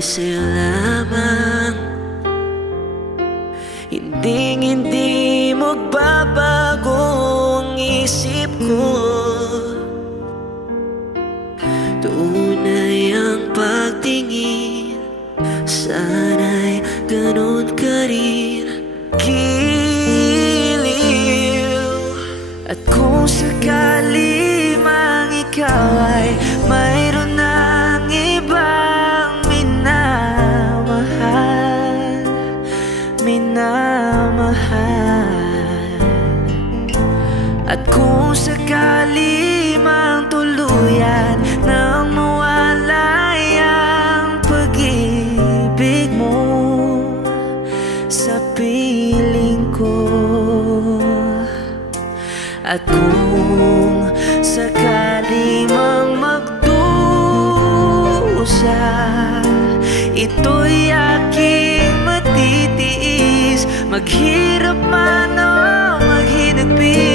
sa'yo lamang. Hindi magbabago ang isip ko. Tunay ang pagtingin, sana'y ganun ka rin. Giliw. At kung sakali mang ikaw ay mayroon ng ibang minamahal, at kung sakali mang tuluyan nang mawalay ang pag-ibig mo sa piling ko, at kung sakali mang magdusa, ito'y aking matitiis, maghirap man o maghinagpis.